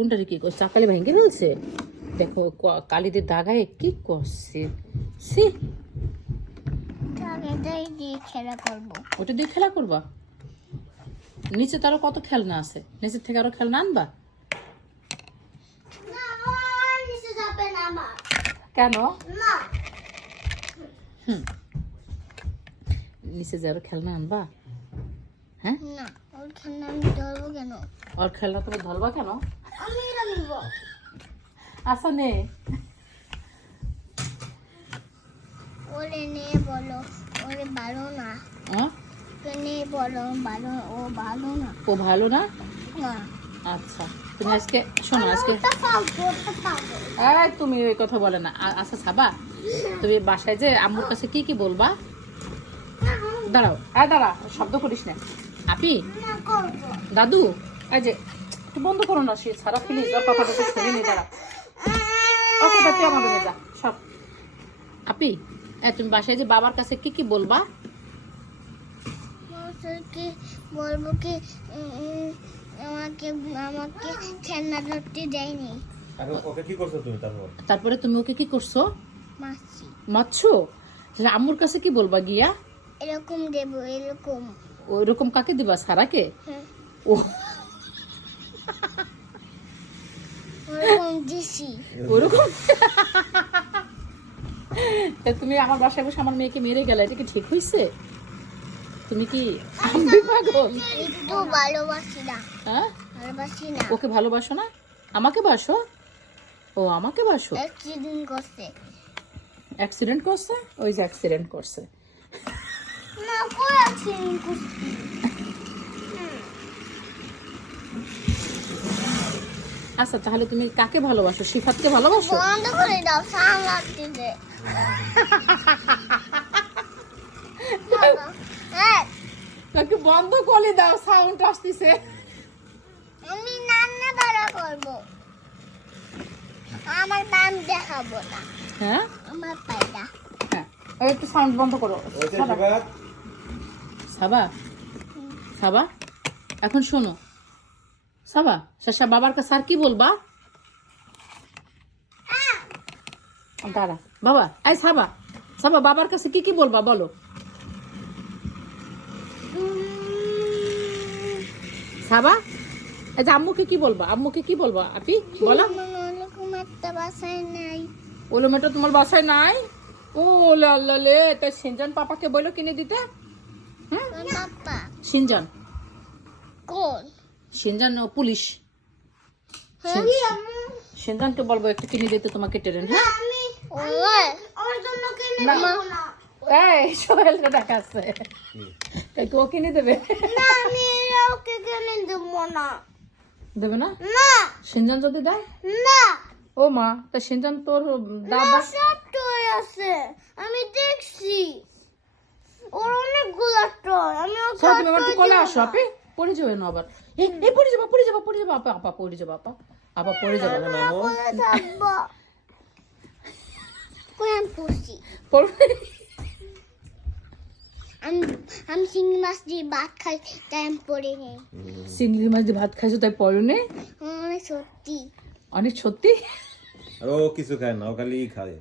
কোনটারে কি করছে? চাকালি ভেঙে ফেলছে। দেখো কালিদের দাগায় কি করছে। সি এটাই দিয়ে খেলা করবো। ওটা দিয়ে খেলা করবা? নিচে তো আরো কত খেলনা আছে, নিচের থেকে আরো খেলনা আনবা। না, নিচে যাবে না মা। কেন? না। নিচে যে আরো খেলনা আনবা? হ্যাঁ, না, ওর খেলনা আমি ধরবো কেন? ওর খেলনা তুমি ধরবা কেন? আমি এটা নিবো। আচ্ছা নে। ওরে নে বলো, ওরে ভালো না। হ্যাঁ? ওকে নে বলো, ভালো, ও ভালো না। ও ভালো না? না। আচ্ছা তুমি আজকে শোনো, আজকে ওটা পাবো, ওটা পাবো। এই তুমি ওই কথা বলে না। আচ্ছা সাবা, তুমি বাসায় যে আম্মুর কাছে কি কি বলবা? দাঁড়াও, দাঁড়া, শব্দ করিস না। আপি, না করবো। দাদু, এই যে একটু বন্ধ করো না, সে সারা প্লিজ ওর কথাটা তো শুনিনি। দাঁড়া, ওকে তুই আমাদের যা সব। আপি, তুমি বাসায় যে বাবার কাছে কি কি বলবা? কি বলবো কি আমাকে আমাকে খেলনা ধরতে দেয়নি। ওকে কি করছো তুমি? তারপরে তুমি ওকে কি করছো? মাসি মারছো? তাহলে আম্মুর কাছে কি বলবা গিয়া? এরকম দেবো, এরকম। ওইরকম কাকে দিবা? সারাকে? হ্যাঁ, ও ওরকম দিছি। ওরকম? তা তুমি আমার বাসায় বসে আমার মেয়েকে মেরে গেলে, এটা কি ঠিক হয়েছে? তুমি কি পাগল? একটু ভালোবাসি না, হ্যাঁ, ভালোবাসি না। ওকে ভালোবাসো না? আমাকে বাসো? ও আমাকে বাসো? অ্যাক্সিডেন্ট করছে। অ্যাক্সিডেন্ট করছে? ওই যে অ্যাক্সিডেন্ট করছে। না, কই অ্যাক্সিডেন্ট করছে? আচ্ছা তাহলে তুমি কাকে ভালোবাসো? শিফাতকে ভালোবাসো? বন্ধ করে দাও, সাউন্ড আসতেছে। হ্যাঁ, তাকে বন্ধ করে দাও, সাউন্ড আসতেছে। আমি রান্না দ্বারা করবো, আমার নাম দেখাবো না, হ্যাঁ আমার পায়রা। হ্যাঁ, ওই একটু সাউন্ড বন্ধ করো। সাবা, সাবা, এখন শোনো সাবা, শাশা বাবার কাছে আর কি বলবা? দাঁড়া বাবা, এই সাবা, সাবা বাবার কাছে কি কি বলবা বলো? সাবা, এই যে আম্মুকে কি বলবা? আম্মুকে কি বলবা? আপি বলো। ওরকম একটা বাসায় নাই। ওলোমেটো তোমার বাসায় নাই? ও লাল্লা লে, তাই সিনজান পাপাকে বলো কিনে দিতে। পাপা সিনজান, কোন? সিনজান পুলিশ। সিনজানকে বলবো একটু কিনে দিতে তোমাকে ট্রেন। হ্যাঁ, আমি ওর জন্য কিনে না। দেবো না। এই সোহেলকে দেখাচ্ছে, ও কিনে দেবে? না, আমি ওকে কিনে দেবো না। দেবে না? না, সিনজান যদি দেয়? না, ও মা, তা সিনজান তোর দাদা? সব টয় আছে, আমি দেখছি। ওর অনেকগুলো টয়, আমি ওকে সব তুমি আমার একটু কলে আসো। আপি পড়ে যাবে না আবার। এই পড়ে যাবা, পড়ে যাবা, পড়ে যাবা। আপা আপা পড়ে যাবা, আপা আপা পড়ে যাবা। বলে থাকবো। কই আমি পড়ছি? পড়বে? আমি আমি চিংড়ি মাছ দিয়ে ভাত খাই, তাই আমি পড়ে নেই। চিংড়ি মাছ দিয়ে ভাত খাইছো তাই পড়ো নে? অনেক সত্যি। অনেক সত্যি। আর ও কিছু খায় না, ও খালি খায়।